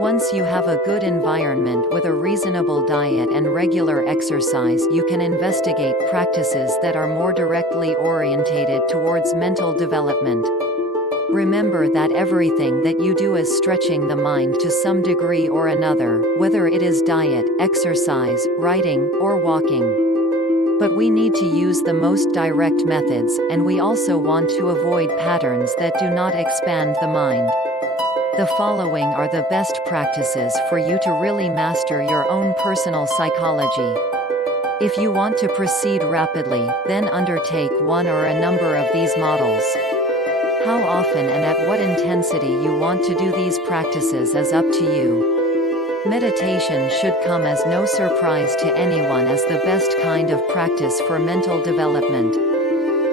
Once you have a good environment with a reasonable diet and regular exercise, you can investigate practices that are more directly orientated towards mental development. Remember that everything that you do is stretching the mind to some degree or another, whether it is diet, exercise, writing, or walking. But we need to use the most direct methods, and we also want to avoid patterns that do not expand the mind. The following are the best practices for you to really master your own personal psychology. If you want to proceed rapidly, then undertake one or a number of these models. How often and at what intensity you want to do these practices is up to you. Meditation should come as no surprise to anyone as the best kind of practice for mental development.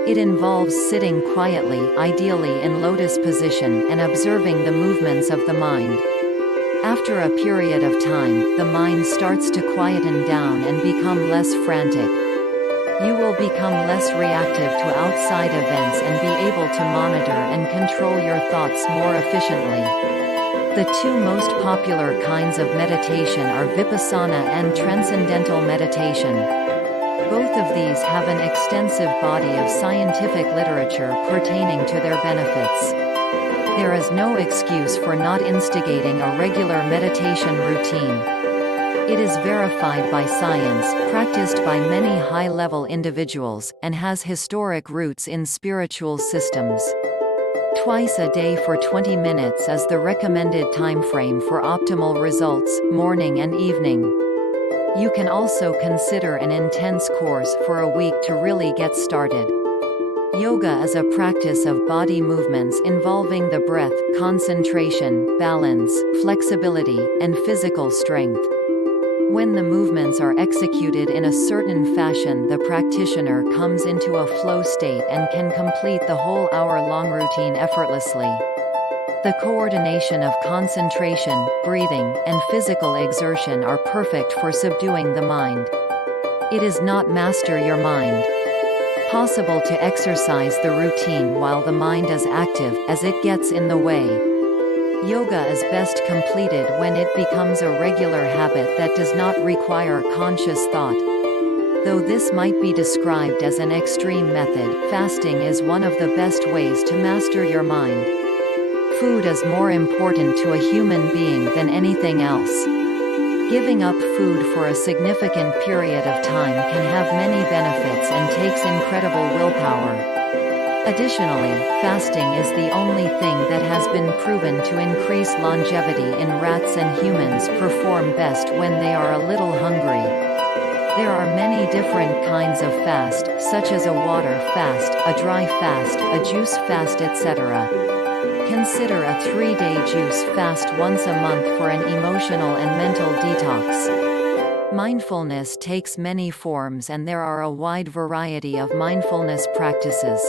It involves sitting quietly, ideally in lotus position, and observing the movements of the mind. After a period of time, the mind starts to quieten down and become less frantic. You will become less reactive to outside events and be able to monitor and control your thoughts more efficiently. The two most popular kinds of meditation are vipassana and transcendental meditation. Both of these have an extensive body of scientific literature pertaining to their benefits. There is no excuse for not instigating a regular meditation routine. It is verified by science, practiced by many high-level individuals, and has historic roots in spiritual systems. Twice a day for 20 minutes is the recommended timeframe for optimal results, morning and evening. You can also consider an intense course for a week to really get started. Yoga is a practice of body movements involving the breath, concentration, balance, flexibility, and physical strength. When the movements are executed in a certain fashion, the practitioner comes into a flow state and can complete the whole hour-long routine effortlessly. The coordination of concentration, breathing, and physical exertion are perfect for subduing the mind. It is not master your mind possible to exercise the routine while the mind is active, as it gets in the way. Yoga is best completed when it becomes a regular habit that does not require conscious thought. Though this might be described as an extreme method, fasting is one of the best ways to master your mind. Food is more important to a human being than anything else. Giving up food for a significant period of time can have many benefits and takes incredible willpower. Additionally, fasting is the only thing that has been proven to increase longevity in rats, and humans perform best when they are a little hungry. There are many different kinds of fast, such as a water fast, a dry fast, a juice fast, etc. Consider a 3-day juice fast once a month for an emotional and mental detox. Mindfulness takes many forms, and there are a wide variety of mindfulness practices.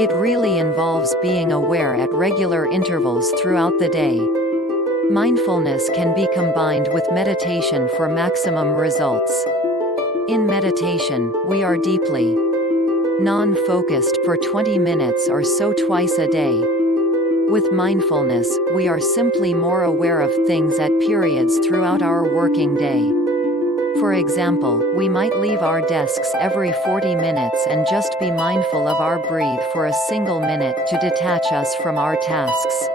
It really involves being aware at regular intervals throughout the day. Mindfulness can be combined with meditation for maximum results. In meditation, we are deeply non-focused for 20 minutes or so twice a day. With mindfulness, we are simply more aware of things at periods throughout our working day. For example, we might leave our desks every 40 minutes and just be mindful of our breath for a single minute to detach us from our tasks.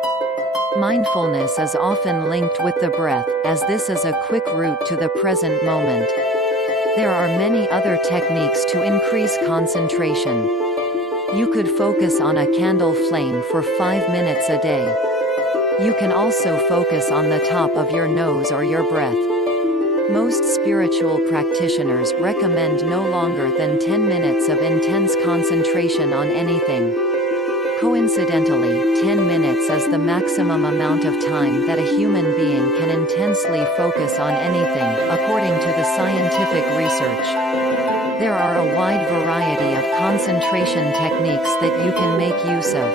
Mindfulness is often linked with the breath, as this is a quick route to the present moment. There are many other techniques to increase concentration. You could focus on a candle flame for 5 minutes a day. You can also focus on the top of your nose or your breath. Most spiritual practitioners recommend no longer than 10 minutes of intense concentration on anything. Coincidentally, 10 minutes is the maximum amount of time that a human being can intensely focus on anything, according to the scientific research. There are a wide variety of concentration techniques that you can make use of.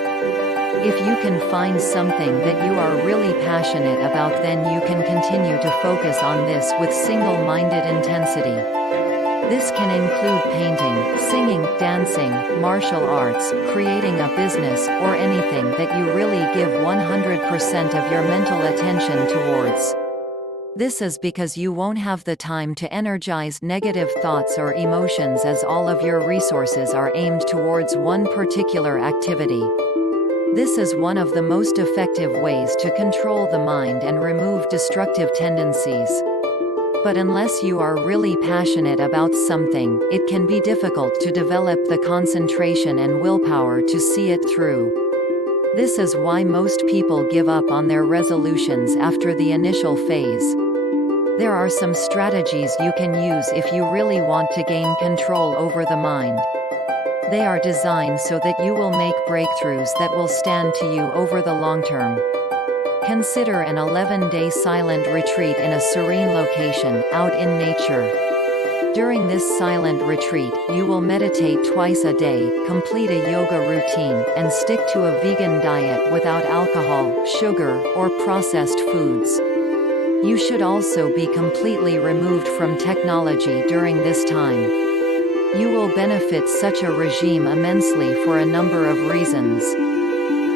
If you can find something that you are really passionate about, then you can continue to focus on this with single-minded intensity. This can include painting, singing, dancing, martial arts, creating a business, or anything that you really give 100% of your mental attention towards. This is because you won't have the time to energize negative thoughts or emotions, as all of your resources are aimed towards one particular activity. This is one of the most effective ways to control the mind and remove destructive tendencies. But unless you are really passionate about something, it can be difficult to develop the concentration and willpower to see it through. This is why most people give up on their resolutions after the initial phase. There are some strategies you can use if you really want to gain control over the mind. They are designed so that you will make breakthroughs that will stand to you over the long term. Consider an 11-day silent retreat in a serene location, out in nature. During this silent retreat, you will meditate twice a day, complete a yoga routine, and stick to a vegan diet without alcohol, sugar, or processed foods. You should also be completely removed from technology during this time. You will benefit such a regime immensely for a number of reasons.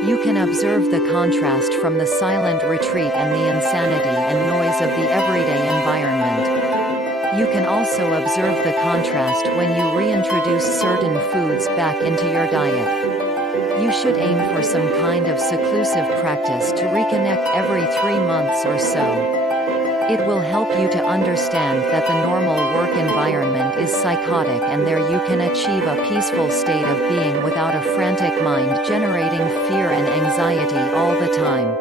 You can observe the contrast from the silent retreat and the insanity and noise of the everyday environment. You can also observe the contrast when you reintroduce certain foods back into your diet. You should aim for some kind of seclusive practice to reconnect every 3 months or so. It will help you to understand that the normal work environment is psychotic, and there you can achieve a peaceful state of being without a frantic mind generating fear and anxiety all the time.